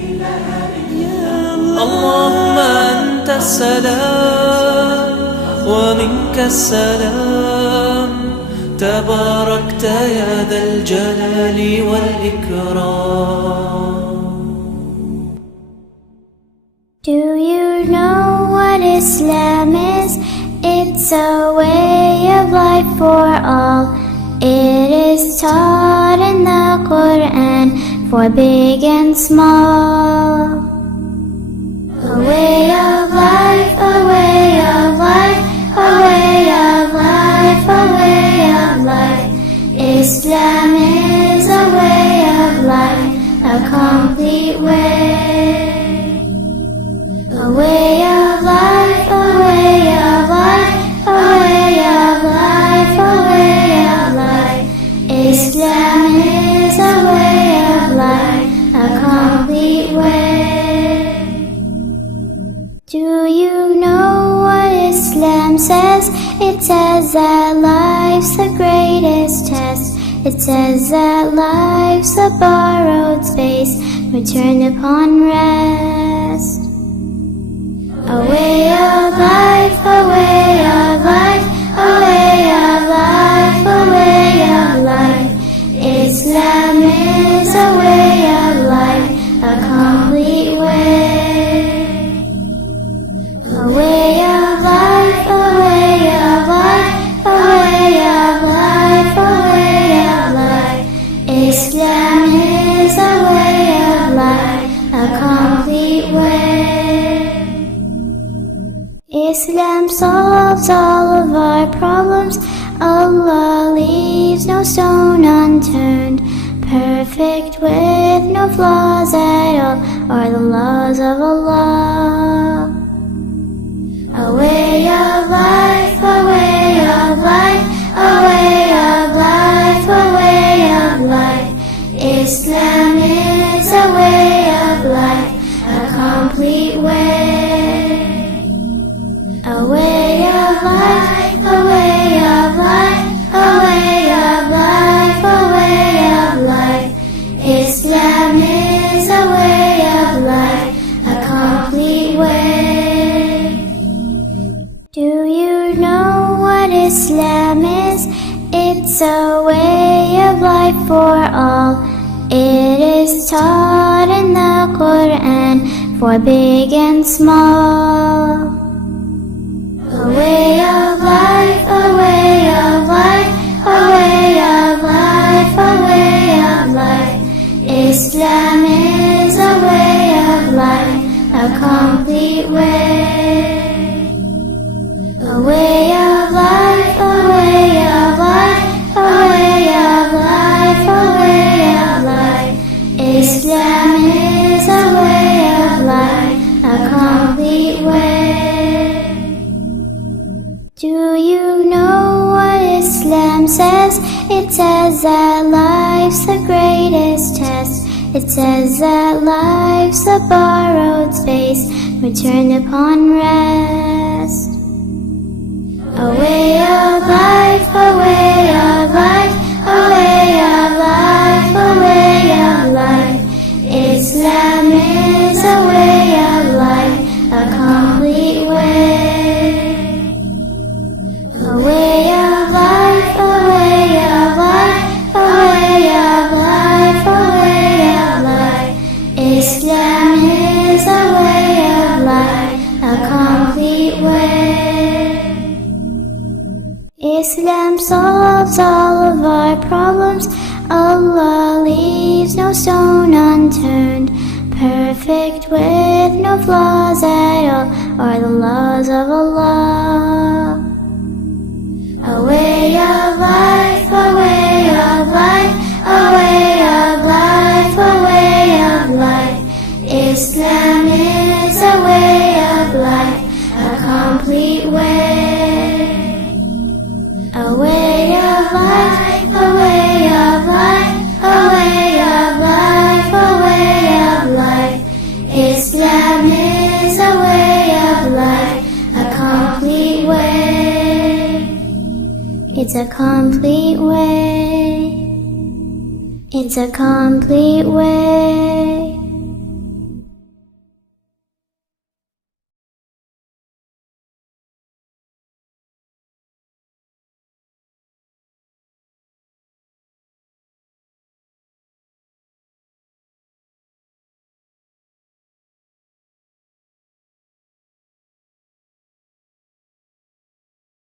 اللهم أنت السلام ومنك السلام تباركت يا ذا الجلال والإكرام. Do you know what Islam is? It's a way of life for all. It is taught in the Quran for big and small. A way of life, a way of life, a way of life, a way of life. Islam is a way of life, a complete way. A way of life, a way of life, a way of life, a way of life. Islam is a way of life, a complete way. Do you know what Islam says? It says that life's the greatest test. It says that life's a borrowed space, returned upon rest. A way of life, a way of life, a way of life, a way of life. Islam is a way of life, a complete way. A way of life, a way of life, a way of life, a way of life. Islam is a way of life, a complete way. Islam solves all of our problems. Allah leaves no stone unturned. Perfect with no flaws at all are the laws of Allah. A way of life, a way of life, a way of life, a way of life. Islam is a way of life, a complete way. A way of life, a way of life, a way of life, a way of life. Islam is a way of life, a complete way. Do you know what Islam is? It's a way of life for all. It is taught in the Quran for big and small. A way of life, a way of life, a way of life, a way of life. Islam is a way of life, a complete way. A way of life, a way of life, a way of life, a way of life. Islam is a way of life, a complete way. Do you know what Islam says? It says that life's the greatest test. It says that life's a borrowed space, returned upon rest. A way of life, a way of life, a way of life, a way of life. Islam is a way of life, a complete way. A way of life, a way of life, a way of life, a way of life. Islam is a way of life, a complete way. Islam solves all of our problems. Allah leaves no stone unturned. Perfect with no flaws at all are the laws of Allah. A way of life, a way of life, a way of life, a way of life. Islam is a way of life, a complete way. A way of life, a way of life, a way of life, a way of life. Islam is a way of life, a complete way. It's a complete way. It's a complete way.